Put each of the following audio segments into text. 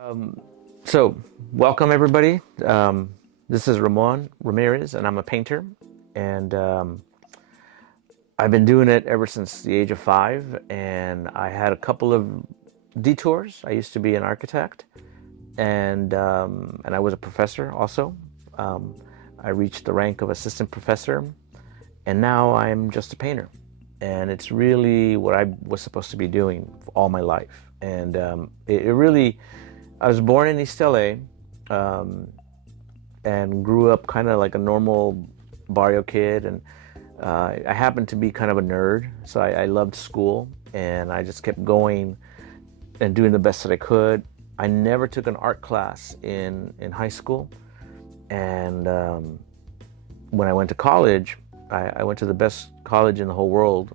Um, so, welcome everybody. This is Ramon Ramirez, and I'm a painter. And I've been doing it ever since the age of 5. And I had a couple of detours. I used to be an architect, and I was a professor also. Um, I reached the rank of assistant professor, and now I'm just a painter. And it's really what I was supposed to be doing all my life. And it really, I was born in East LA, um, and grew up kind of like a normal barrio kid. And I happened to be kind of a nerd, so I loved school, and I just kept going and doing the best that I could. I never took an art class in high school, and when I went to college, I went to the best college in the whole world,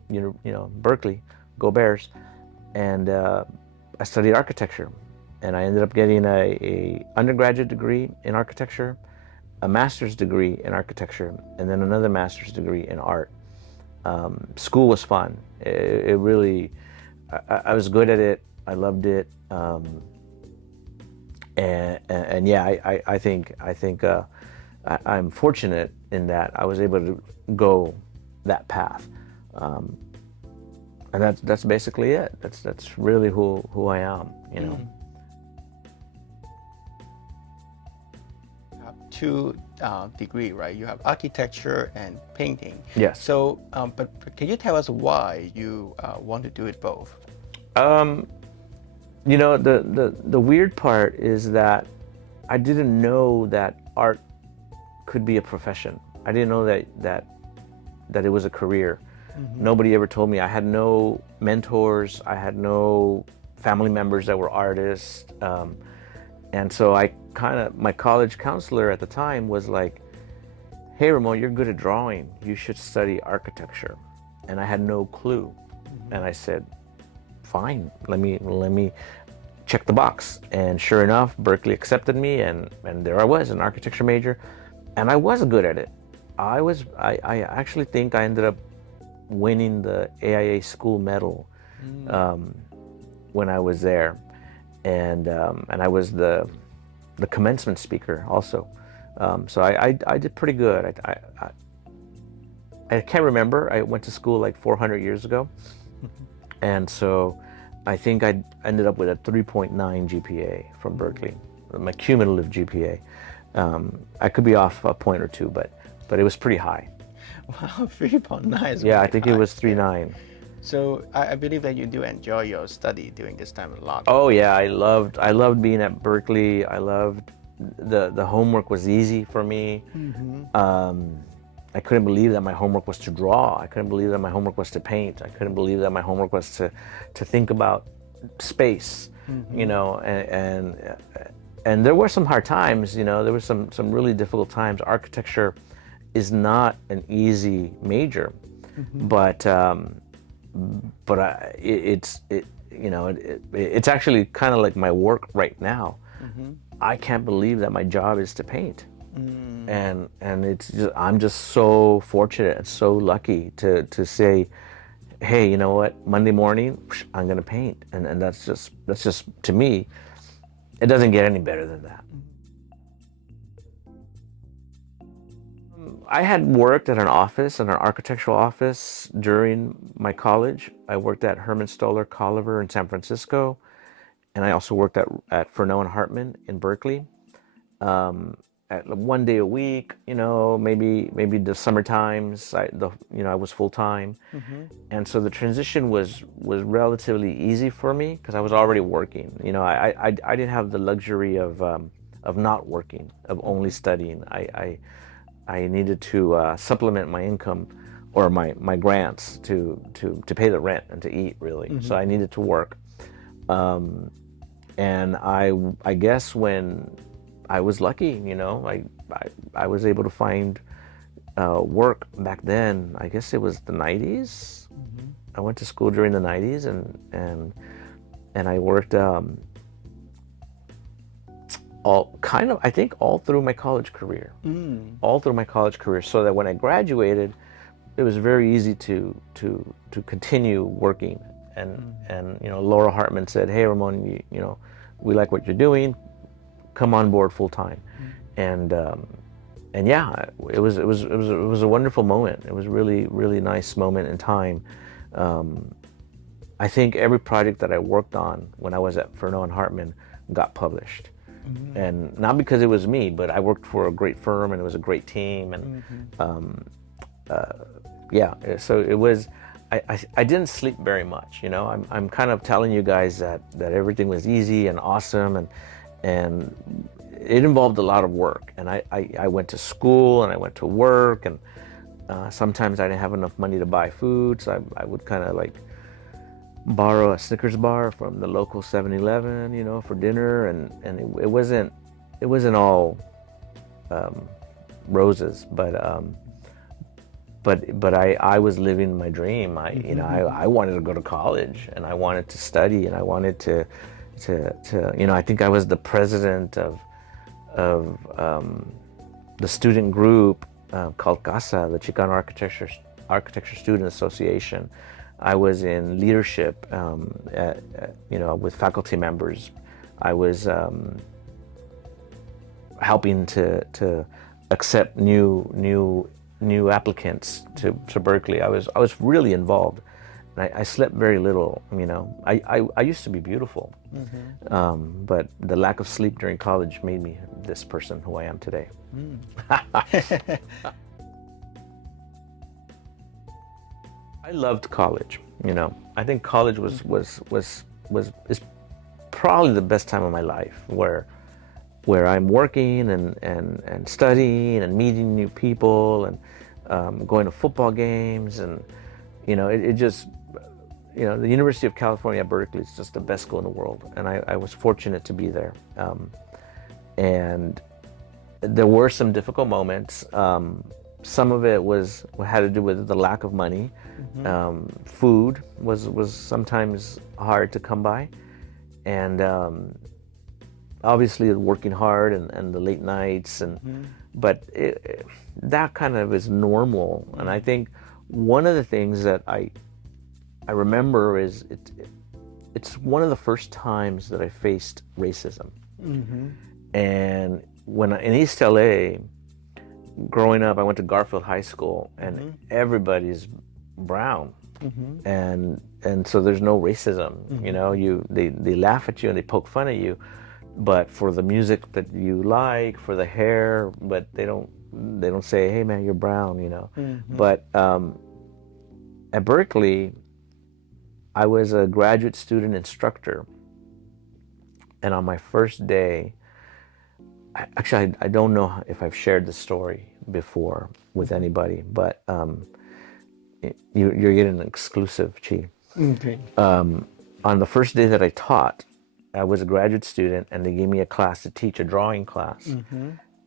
Berkeley, go Bears, and I studied architecture, and I ended up getting a undergraduate degree in architecture, a master's degree in architecture, and then another master's degree in art. School was fun. It really, I was good at it. I loved it, and yeah, I'm fortunate in that I was able to go that path, and that's basically it. That's really who I am. You have two degree, right? You have architecture and painting. Yes. So, but can you tell us why you want to do it both? Um, the weird part is that I didn't know that art could be a profession. I didn't know that it was a career. Mm-hmm. Nobody ever told me. I had no mentors. I had no family members that were artists. And so my college counselor at the time was like, "Hey, Ramon, you're good at drawing. You should study architecture." And I had no clue. Mm-hmm. And I said, "Fine, let me check the box." And sure enough, Berkeley accepted me, and there I was, an architecture major, and I was good at it. I actually think I ended up winning the AIA school medal when I was there, and I was the commencement speaker also. So I did pretty good. I can't remember. I went to school like 400 years ago, and so I think I ended up with a 3.9 GPA from Berkeley, my cumulative GPA. I could be off a point or two, but it was pretty high. Wow, 3.9 is Yeah, I really think high. it was 3.9. So I believe that you do enjoy your study during this time a lot. Oh yeah, I loved being at Berkeley. I loved the homework was easy for me. Mm-hmm. I couldn't believe that my homework was to draw. I couldn't believe that my homework was to paint. I couldn't believe that my homework was to think about space. Mm-hmm. And there were some hard times. There were some really difficult times. Architecture is not an easy major, mm-hmm. It's actually kind of like my work right now. Mm-hmm. I can't believe that my job is to paint. And I'm just so fortunate and so lucky to say, hey, you know what? Monday morning, I'm gonna paint, and that's just to me, it doesn't get any better than that. I had worked at an architectural office during my college. I worked at Herman Stoller Colliver in San Francisco, and I also worked at Furneaux and Hartman in Berkeley. At one day a week, maybe the summer times, I was full time, mm-hmm. and so the transition was relatively easy for me because I was already working. I didn't have the luxury of not working, of only studying. I needed to supplement my income or my grants to pay the rent and to eat, really. Mm-hmm. So I needed to work, and I guess when I was lucky, I was able to find work back then. I guess it was the 90s. Mm-hmm. I went to school during the 90s, and I worked all through my college career. All through my college career, so that when I graduated, it was very easy to continue working. And Laura Hartman said, "Hey, Ramon, we like what you're doing, come on board full time. And yeah, it was a wonderful moment. It was really nice moment in time. I think every project that I worked on when I was at Furneaux and Hartman got published. And not because it was me, but I worked for a great firm and it was a great team. And yeah, so it was, I didn't sleep very much, you know. I'm kind of telling you guys that everything was easy and awesome, and it involved a lot of work. And I went to school and I went to work, and sometimes I didn't have enough money to buy food, so I would kind of like borrow a Snickers bar from the local 7-Eleven, you know, for dinner, and it wasn't all roses, but I was living my dream. You know, I wanted to go to college, and I wanted to study, and I wanted to you know, I think I was the president of the student group called CASA, the Chicano Architecture Student Association. I was in leadership, you know, with faculty members. I was helping to accept new applicants to Berkeley. I was really involved. And I slept very little, you know. I used to be beautiful, but the lack of sleep during college made me this person who I am today. I loved college, you know. I think college is probably the best time of my life, where I'm working and studying and meeting new people and going to football games, and you know, it just, you know, the University of California at Berkeley is just the best school in the world, and I was fortunate to be there. And there were some difficult moments. Some of it had to do with the lack of money. Food was sometimes hard to come by, and obviously working hard and the late nights, but that kind of is normal. And I think one of the things that I remember is it's one of the first times that I faced racism. And when in East LA, growing up, I went to Garfield High School, and everybody's brown, and so there's no racism. You know, they laugh at you and they poke fun at you, but for the music that you like, for the hair, but they don't say, hey man, you're brown, you know. But at Berkeley, I was a graduate student instructor, and on my first day, I don't know if I've shared the story before with anybody, but you're getting an exclusive, Chi. Okay. On the first day that I taught, I was a graduate student, and they gave me a class to teach, a drawing class.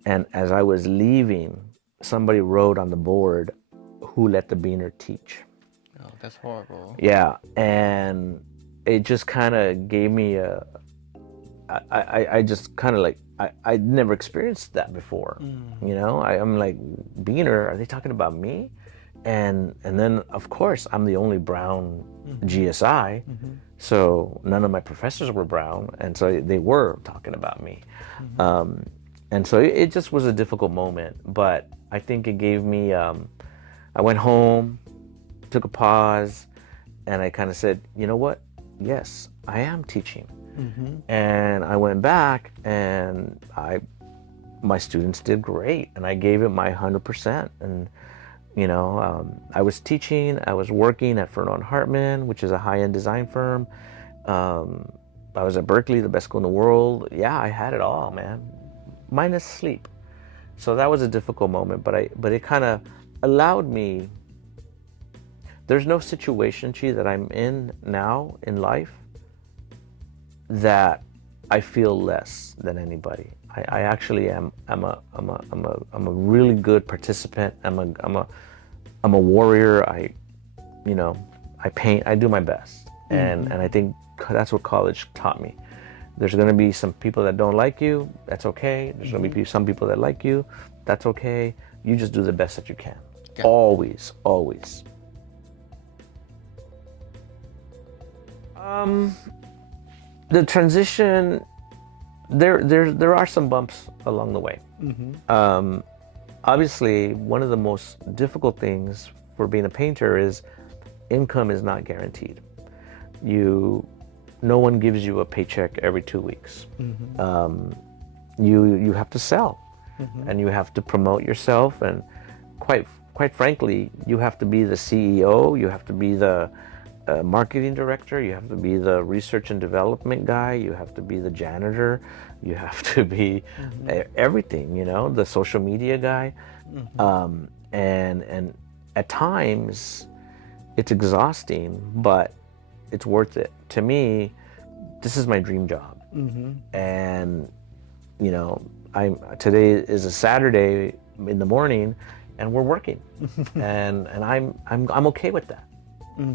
And as I was leaving, somebody wrote on the board, "Who let the beaner teach?" Oh, that's horrible. Yeah, and it just kind of gave me I just kind of like, I'd never experienced that before. You know, I'm like, beaner, are they talking about me? And then of course I'm the only brown GSI, so none of my professors were brown, and so they were talking about me. And so it just was a difficult moment, but I think it gave me, I went home, took a pause, and I kind of said, you know what? Yes, I am teaching. And I went back, and my students did great, and I gave it my 100%. And you know, I was teaching, I was working at Furneaux and Hartman, which is a high-end design firm. I was at Berkeley, the best school in the world. Yeah, I had it all, man, minus sleep. So that was a difficult moment, but it kind of allowed me. There's no situation, Chi, that I'm in now in life that I feel less than anybody. I actually am. I'm a really good participant. I'm a warrior. I paint. I do my best, and I think that's what college taught me. There's going to be some people that don't like you. That's okay. There's going to be some people that like you. That's okay. You just do the best that you can. Yeah. Always. The transition There are some bumps along the way. Obviously, one of the most difficult things for being a painter is income is not guaranteed. No one gives you a paycheck every 2 weeks. You have to sell, and you have to promote yourself, and quite frankly, you have to be the CEO, you have to be the marketing director, you have to be the research and development guy, you have to be the janitor, you have to be everything, the social media guy. And at times it's exhausting, but it's worth it. To me, this is my dream job. And today is a Saturday in the morning, and we're working, and I'm okay with that.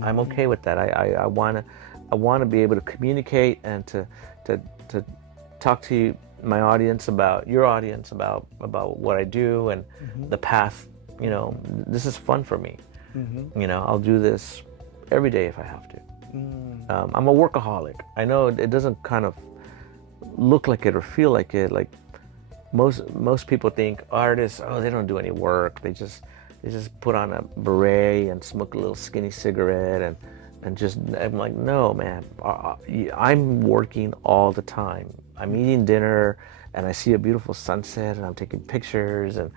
I'm okay with that. I wanna be able to communicate and to talk to my audience about your audience about what I do and the path. This is fun for me. I'll do this every day if I have to. I'm a workaholic. I know it doesn't kind of look like it or feel like it. Like most people think artists, they don't do any work. They just put on a beret and smoke a little skinny cigarette and just. I'm like, no, man. I'm working all the time. I'm eating dinner and I see a beautiful sunset and I'm taking pictures, and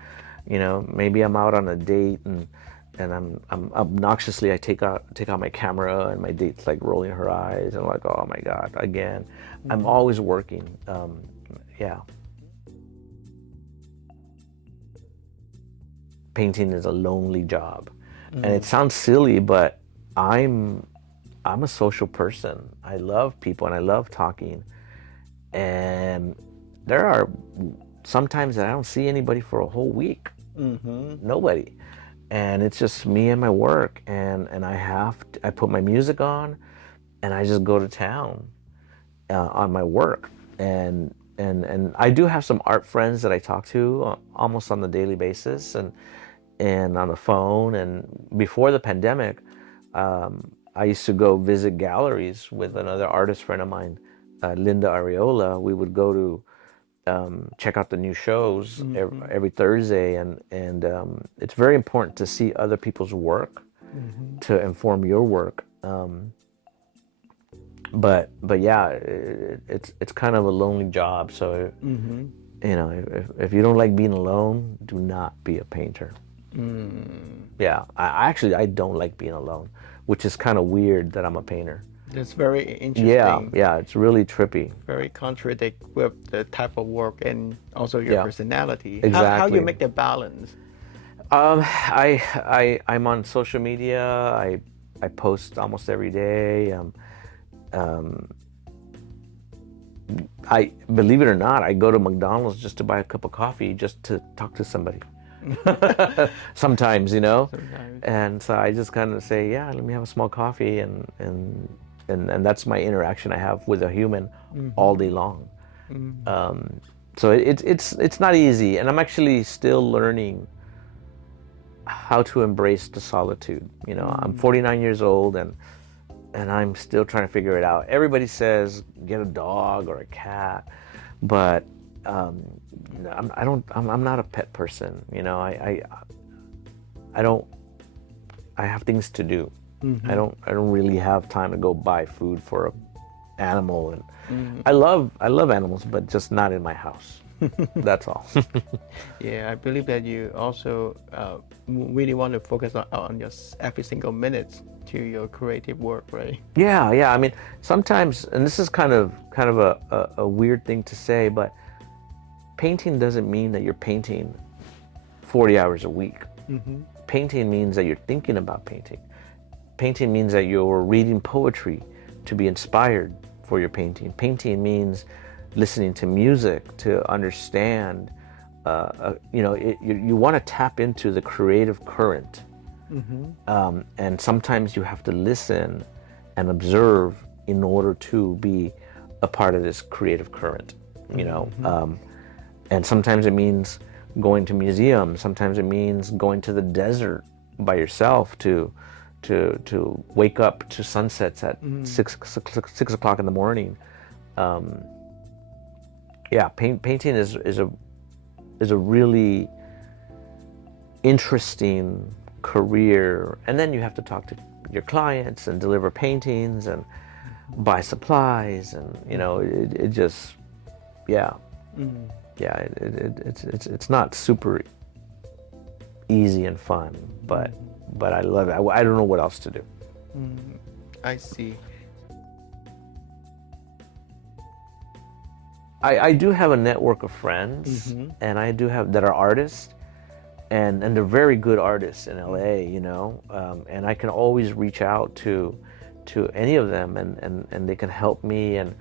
maybe I'm out on a date and I'm obnoxiously I take out my camera and my date's like rolling her eyes and I'm like, oh my God, again. I'm always working. Yeah. Painting is a lonely job. And it sounds silly, but I'm a social person. I love people and I love talking. And there are sometimes that I don't see anybody for a whole week. Nobody. And it's just me and my work, and I put my music on and I just go to town on my work. And I do have some art friends that I talk to almost on the daily basis and on the phone. And before the pandemic, I used to go visit galleries with another artist friend of mine, Linda Areola. We would go to check out the new shows every Thursday, and it's very important to see other people's work to inform your work. But yeah, it's kind of a lonely job. So if you don't like being alone, do not be a painter. Yeah, I don't like being alone, which is kind of weird that I'm a painter. That's very interesting. Yeah, it's really trippy. Very contradict with the type of work and also your personality. Exactly. How you make the balance? I'm on social media. I post almost every day. I believe it or not, I go to McDonald's just to buy a cup of coffee just to talk to somebody. Sometimes, Sometimes. And so I just kind of say, yeah, let me have a small coffee, and that's my interaction I have with a human all day long. So it's not easy, and I'm actually still learning how to embrace the solitude. I'm 49 years old, and I'm still trying to figure it out. Everybody says get a dog or a cat, but I'm not a pet person. I have things to do. I don't really have time to go buy food for an animal, and I love animals, but just not in my house. That's all. Yeah, I believe that you also really want to focus on your every single minute to your creative work, right? Yeah. I mean, sometimes, and this is kind of a weird thing to say, but painting doesn't mean that you're painting 40 hours a week. Painting means that you're thinking about painting. Painting means that you're reading poetry to be inspired for your painting. Painting means listening to music to understand. You want to tap into the creative current, and sometimes you have to listen and observe in order to be a part of this creative current. And sometimes it means going to museums. Sometimes it means going to the desert by yourself to wake up to sunsets at 6 o'clock in the morning. yeah, painting is a really interesting career, and then you have to talk to your clients and deliver paintings and buy supplies, and it just, yeah, yeah, it's not super easy and fun, but I love it. I don't know what else to do. I see. I do have a network of friends, and I do have that are artists, and they're very good artists in LA, and I can always reach out to any of them, and they can help me, and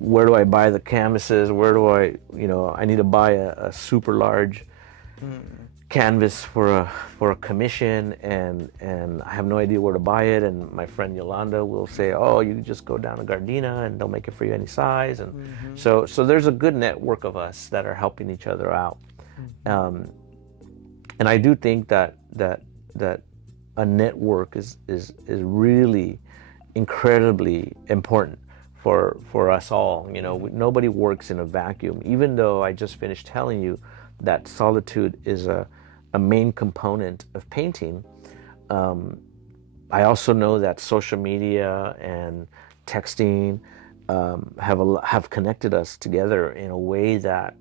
where do I buy the canvases? Where do I need to buy a super large canvas for a commission, and I have no idea where to buy it, and my friend Yolanda will say, oh, you just go down to Gardena and they'll make it for you any size, and so there's a good network of us that are helping each other out, and I do think that a network is really incredibly important for us all. Nobody works in a vacuum, even though I just finished telling you that solitude is a main component of painting. I also know that social media and texting have connected us together in a way that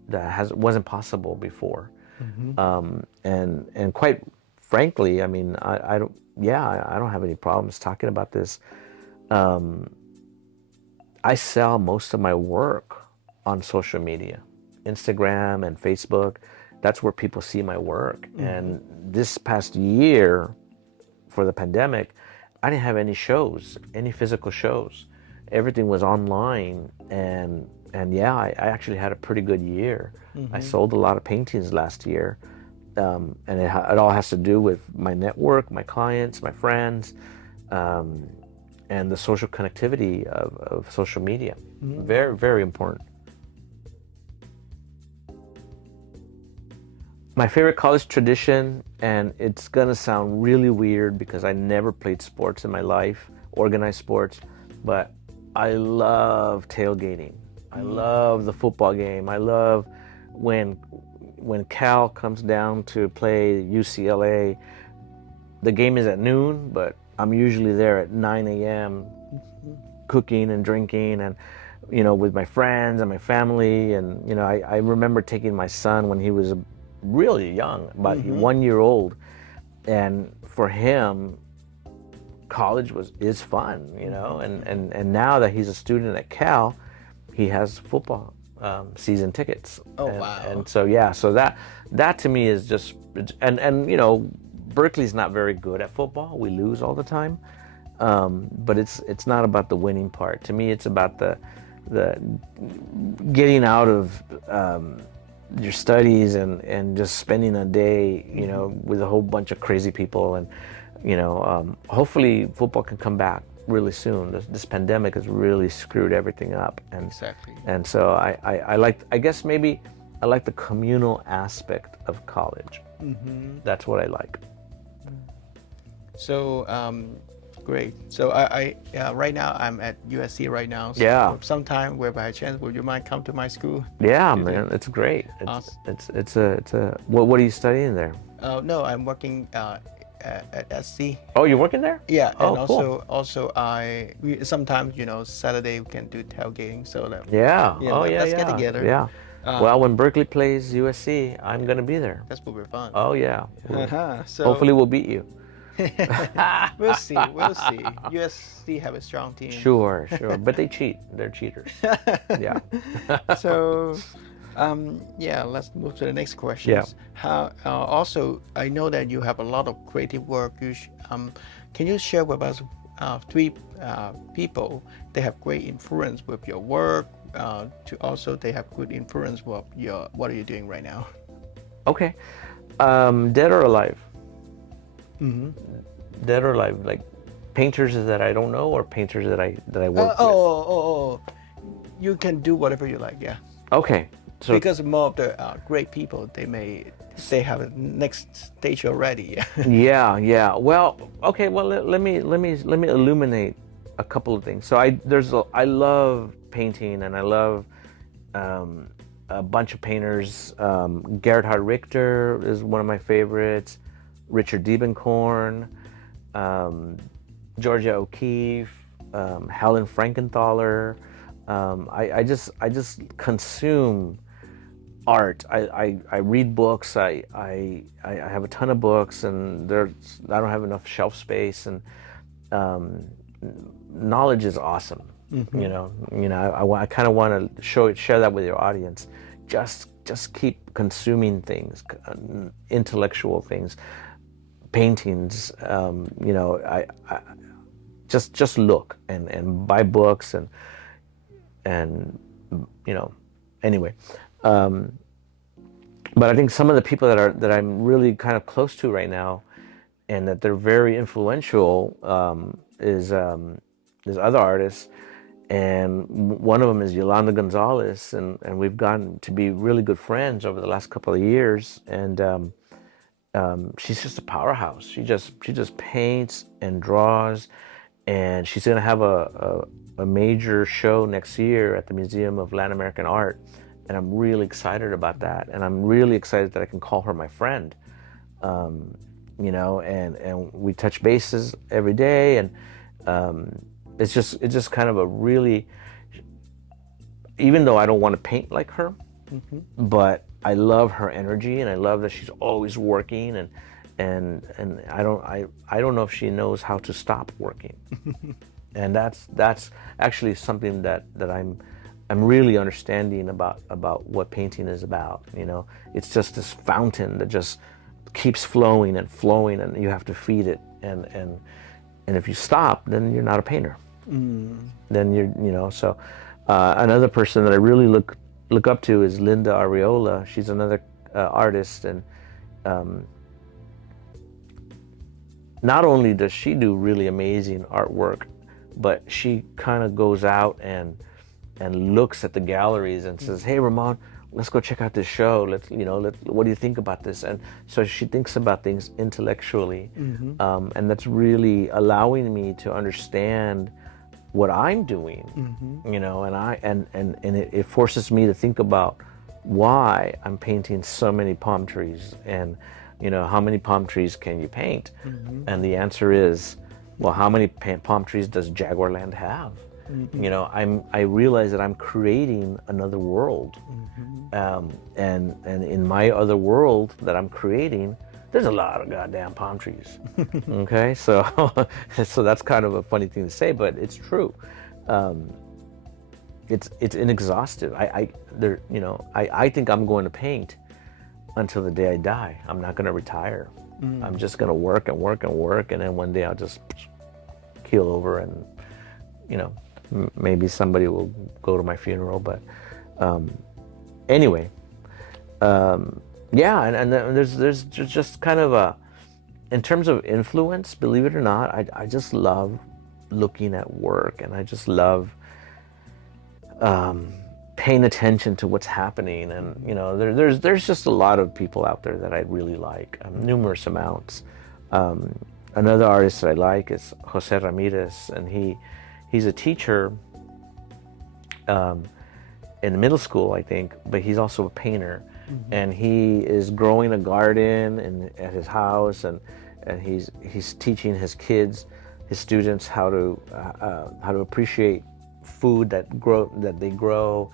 wasn't possible before. And quite frankly, I mean, I don't have any problems talking about this. I sell most of my work on social media, Instagram and Facebook. That's where people see my work. And this past year, for the pandemic, I didn't have any shows, any physical shows. Everything was online, and yeah, I actually had a pretty good year. I sold a lot of paintings last year, and it all has to do with my network, my clients, my friends, and the social connectivity of social media. Very, very important. My favorite college tradition, and it's gonna sound really weird because I never played sports in my life, organized sports, but I love tailgating. I love the football game. I love when Cal comes down to play UCLA. The game is at noon, but I'm usually there at 9 a.m. cooking and drinking, and with my friends and my family. And I remember taking my son when he was really young, about 1 year old, and for him, college is fun, and now that he's a student at Cal, he has football season tickets. Wow. And so that to me is just, and Berkeley's not very good at football. We lose all the time, but it's not about the winning part. To me, it's about the getting out of your studies and just spending a day, with a whole bunch of crazy people, and hopefully football can come back really soon. This pandemic has really screwed everything up, and exactly. And so I like, I guess maybe I like the communal aspect of college. That's what I like. So great. So I right now I'm at USC right now. So Yeah. sometime, where by chance, would you mind come to my school? Yeah, man, it's great. Awesome. It's a what are you studying there? No, I'm working at SC. Oh, you're working there? Yeah, Oh, and cool. also we sometimes Saturday we can do tailgating. So that, Yeah. let's get together. Yeah. Well, when Berkeley plays USC, I'm gonna be there. That's will be fun. Oh yeah. So Hopefully we'll beat you. we'll see. USC have a strong team. Sure. But they cheat. They're cheaters. Yeah. So, let's move to the next question. Yeah. How also, I know that you have a lot of creative work. Can you share with us three people that have great influence with your work? To also they have good influence with what are you doing right now? Okay. Dead or alive? Dead or alive, like painters that I don't know, or painters that I work with? You can do whatever you like. Yeah. Okay. So because more of the great people, they have a next stage already. yeah. Well, okay. Well, let me illuminate a couple of things. So I love painting, and I love a bunch of painters. Gerhard Richter is one of my favorites. Richard Diebenkorn, Georgia O'Keeffe, Helen Frankenthaler. I just consume art. I read books. I have a ton of books, and I don't have enough shelf space, and knowledge is awesome. You know, I kind of want to share that with your audience. Just keep consuming things, intellectual things, paintings. You know, I just look and buy books and you know, anyway. But I think some of the people that I'm really kind of close to right now, and that they're very influential, is other artists, and one of them is Yolanda Gonzalez, and we've gotten to be really good friends over the last couple of years, and she's just a powerhouse. She just paints and draws, and she's going to have a major show next year at the Museum of Latin American Art, and I'm really excited about that, and I'm really excited that I can call her my friend. You know, and we touch bases every day, and it's just kind of a really, even though I don't want to paint like her, but I love her energy, and I love that she's always working, and I don't know if she knows how to stop working. And that's actually something that I'm really understanding about what painting is about. You know, it's just this fountain that just keeps flowing and flowing, and you have to feed it, and if you stop, then you're not a painter. Then you know. So another person that I really look up to is Linda Arreola. She's another artist, and not only does she do really amazing artwork, but she kind of goes out and looks at the galleries and says, "Hey, Ramon, let's go check out this show. What do you think about this?" And so she thinks about things intellectually, and that's really allowing me to understand what I'm doing. You know, and it forces me to think about why I'm painting so many palm trees, and you know, how many palm trees can you paint? And the answer is, well, how many palm trees does Jaguarland have? You know, I realize that I'm creating another world, and in my other world that I'm creating, there's a lot of goddamn palm trees. Okay, so that's kind of a funny thing to say, but it's true. It's inexhaustive. I think I'm going to paint until the day I die. I'm not going to retire. I'm just going to work and work and work, and then one day I'll just keel over, and you know, maybe somebody will go to my funeral. But anyway, yeah, and there's just kind of a, in terms of influence, believe it or not, I just love looking at work, and I just love paying attention to what's happening. And you know, there's just a lot of people out there that I really like, numerous amounts. Another artist that I like is Jose Ramirez, and he's a teacher in middle school, I think, but he's also a painter. And he is growing a garden at his house, and he's teaching his kids, his students, how to appreciate food that they grow,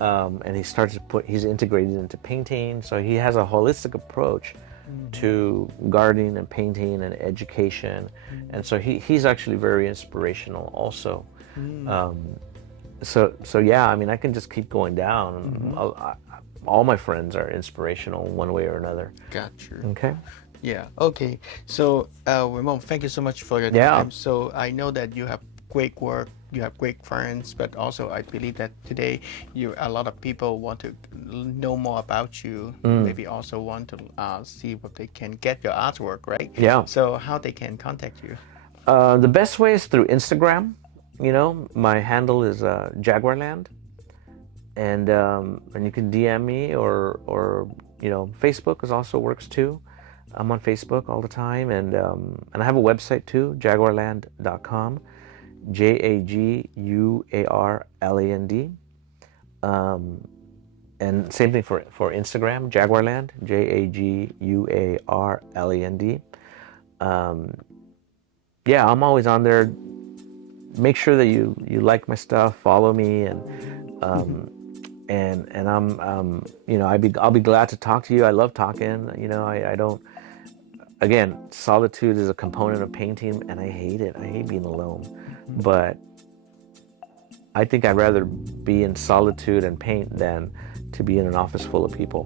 and he's integrated into painting. So he has a holistic approach to gardening and painting and education, and so he's actually very inspirational also. So yeah, I mean, I can just keep going down. All my friends are inspirational one way or another. Gotcha. Okay. Yeah. Okay. So, Ramon, thank you so much for your time. So I know that you have great work, you have great friends, but also I believe that today a lot of people want to know more about you. Maybe also want to see what they can get your artwork, right? Yeah. So how they can contact you? The best way is through Instagram. You know, my handle is Jaguarland, and you can DM me, or you know, Facebook also works too. I'm on Facebook all the time, and I have a website too, jaguarland.com, Jaguarland. And same thing for Instagram, Jaguarland, Jaguarland. Yeah, I'm always on there. Make sure that you like my stuff, follow me, and I'm I'll be glad to talk to you. I love talking. I don't. Again, solitude is a component of painting, and I hate it. I hate being alone. But I think I'd rather be in solitude and paint than to be in an office full of people.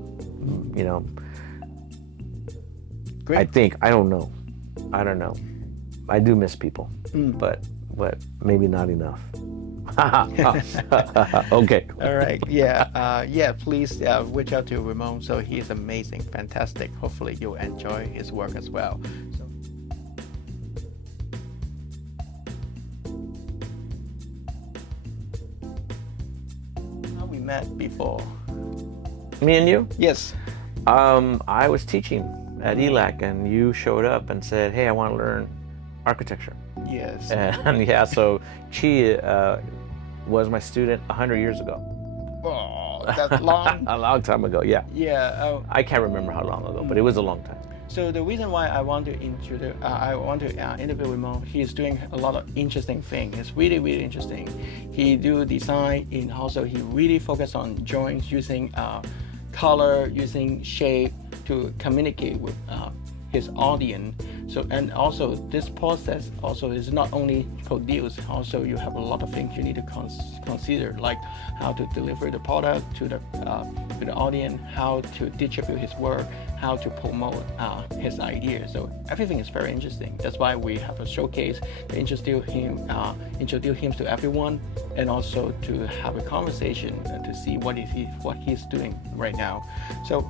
Great. I think. I don't know. I do miss people, but maybe not enough. Okay. All right. Yeah. Please reach out to Ramon. So he's amazing, fantastic. Hopefully you'll enjoy his work as well. So. How we met before? Me and you? Yes. I was teaching at ELAC, and you showed up and said, "Hey, I want to learn architecture." Yes. And yeah, so Chi was my student 100 years ago. Oh, that's long. A long time ago, yeah. Yeah. I can't remember how long ago, but it was a long time. So the reason why I want to interview Ramon, he's doing a lot of interesting things. It's really, really interesting. He do design, and also he really focus on drawings using color, using shape to communicate with his audience. So, and also this process also is not only produce, also you have a lot of things you need to consider, like how to deliver the product to the audience, how to distribute his work, how to promote his ideas. So everything is very interesting. That's why we have a showcase to introduce him to everyone, and also to have a conversation to see what he's doing right now. So.